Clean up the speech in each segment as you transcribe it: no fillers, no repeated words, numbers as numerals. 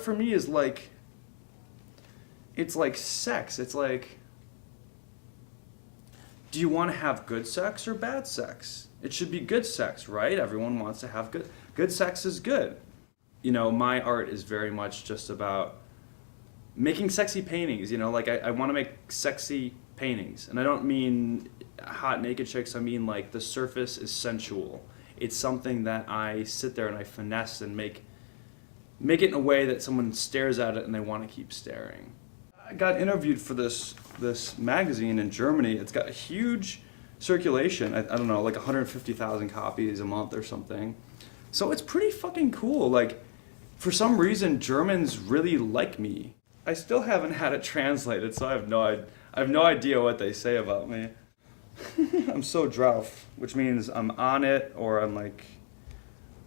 art for me is like, it's like sex. It's like, do you want to have good sex or bad sex? It should be good sex, right? Everyone wants to have good sex is good. You know, my art is very much just about making sexy paintings, you know, like I want to make sexy paintings. And I don't mean hot naked chicks, I mean like the surface is sensual. It's something that I sit there and I finesse and make it in a way that someone stares at it and they want to keep staring. I got interviewed for this magazine in Germany. It's got a huge circulation. I don't know, like 150,000 copies a month or something. So it's pretty fucking cool. Like, for some reason, Germans really like me. I still haven't had it translated, so I have no idea what they say about me. I'm so drauf, which means I'm on it, or I'm like,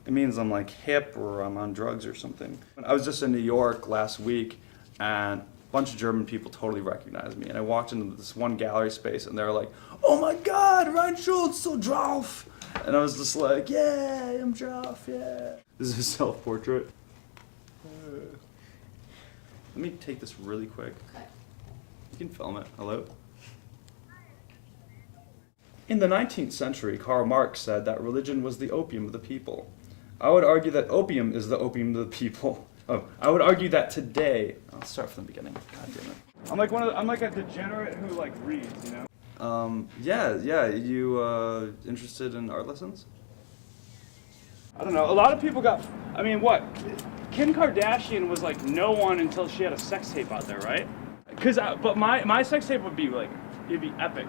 it means I'm like hip, or I'm on drugs or something. I was just in New York last week, and a bunch of German people totally recognized me. And I walked into this one gallery space, and they were like, "Oh my God, Ryan Shultz, so drauf!" And I was just like, "Yeah, I'm drauf, yeah." This is a self-portrait. Let me take this really quick. Okay. You can film it. Hello? In the 19th century, Karl Marx said that religion was the opium of the people. I would argue that opium is the opium of the people. Oh, I would argue that today. I'll start from the beginning. God damn it. I'm like a degenerate who like reads, you know? Yeah. You interested in art lessons? I don't know. A lot of people got. I mean, what? Kim Kardashian was like no one until she had a sex tape out there, right? But my sex tape would be like, it'd be epic.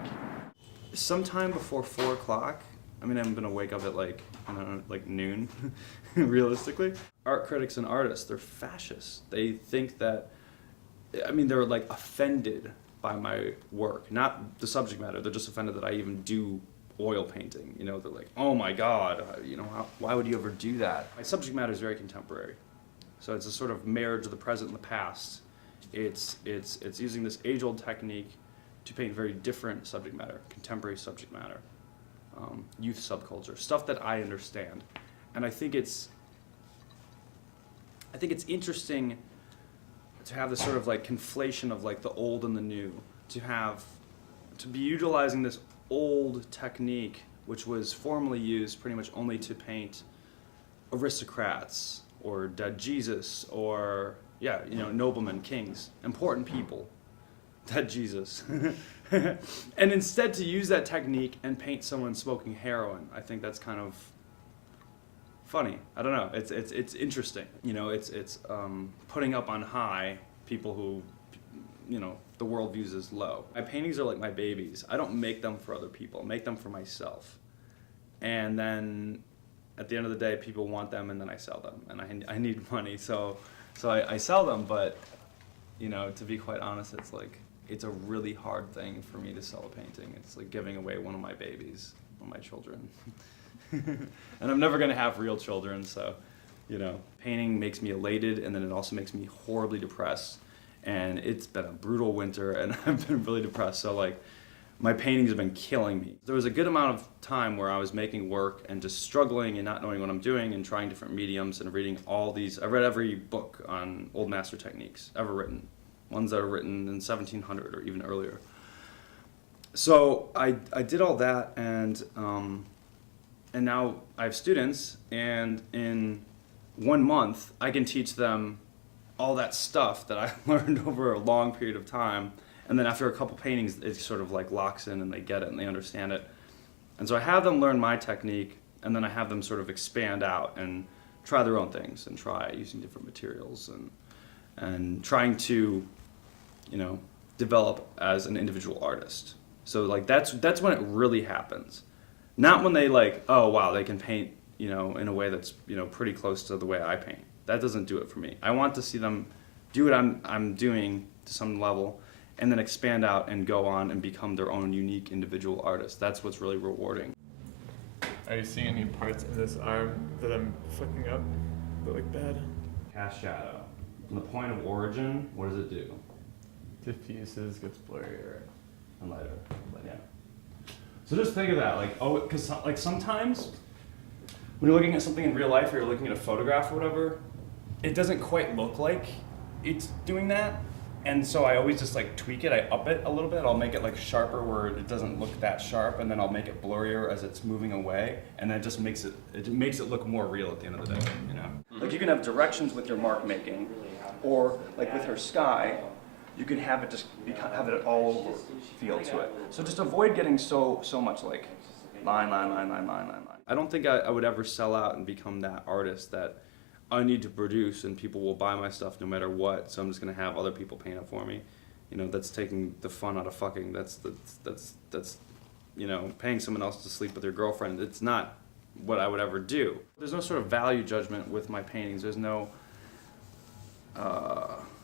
Sometime before 4 o'clock. I mean, I'm gonna wake up at like, I don't know, like noon, realistically. Art critics and artists, they're fascists. They think that, I mean, they're like offended by my work, not the subject matter. They're just offended that I even do oil painting. You know, they're like, "Oh my God, you know, why would you ever do that?" My subject matter is very contemporary. So it's a sort of marriage of the present and the past. It's using this age-old technique to paint very different subject matter, contemporary subject matter, youth subculture, stuff that I understand. And I think it's interesting to have this sort of like conflation of like the old and the new, to be utilizing this old technique, which was formerly used pretty much only to paint aristocrats or dead Jesus, or yeah, you know, noblemen, kings, important people, dead Jesus. And instead to use that technique and paint someone smoking heroin, I think that's kind of funny. I don't know. It's interesting. You know, it's putting up on high people who, you know, the world views as low. My paintings are like my babies. I don't make them for other people. I make them for myself. And then at the end of the day, people want them, and then I sell them. And I need money, so I sell them. But, you know, to be quite honest, it's like, it's a really hard thing for me to sell a painting. It's like giving away one of my babies, one of my children. And I'm never gonna have real children, so, you know, painting makes me elated, and then it also makes me horribly depressed. And it's been a brutal winter, and I've been really depressed, so like, my paintings have been killing me. There was a good amount of time where I was making work and just struggling and not knowing what I'm doing and trying different mediums and reading all these. I read every book on old master techniques ever written, ones that are written in 1700 or even earlier. So I did all that, and now I have students, and in 1 month I can teach them all that stuff that I learned over a long period of time. And then after a couple paintings, it sort of like locks in and they get it and they understand it. And so I have them learn my technique, and then I have them sort of expand out and try their own things and try using different materials and trying to, you know, develop as an individual artist. So like that's when it really happens. Not when they like, oh wow, they can paint, you know, in a way that's, you know, pretty close to the way I paint. That doesn't do it for me. I want to see them do what I'm doing to some level, and then expand out and go on and become their own unique individual artist. That's what's really rewarding. Are you seeing any parts of this arm that I'm fucking up that look bad? Cast shadow. From the point of origin, what does it do? Diffuses, gets blurrier. And lighter, but yeah. So just think of that, like, oh, because like sometimes when you're looking at something in real life or you're looking at a photograph or whatever, it doesn't quite look like it's doing that. And so I always just like tweak it, I up it a little bit, I'll make it like sharper where it doesn't look that sharp, and then I'll make it blurrier as it's moving away, and then it just makes it look more real at the end of the day, you know? Like you can have directions with your mark making, or like with her sky, you can have it just have it all over feel to it. So just avoid getting so much like line. I don't think I would ever sell out and become that artist that I need to produce and people will buy my stuff no matter what, so I'm just gonna have other people paint it for me. You know, that's taking the fun out of fucking. That's you know, paying someone else to sleep with your girlfriend. It's not what I would ever do. There's no sort of value judgment with my paintings. There's no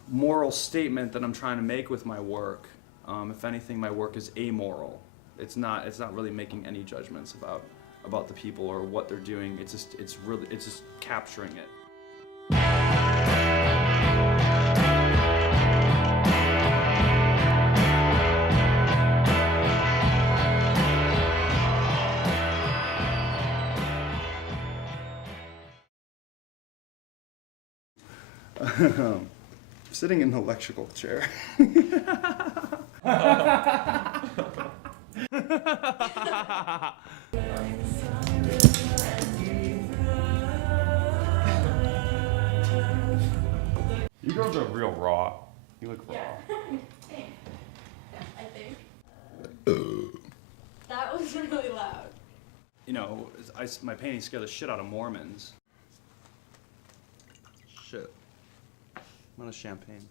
moral statement that I'm trying to make with my work. If anything, my work is amoral. It's not really making any judgments about the people or what they're doing. It's just capturing it. Sitting in an electrical chair. You girls are real raw. You look raw. I think. That was really loud. You know, my paintings scare the shit out of Mormons. Shit. I'm out of champagne.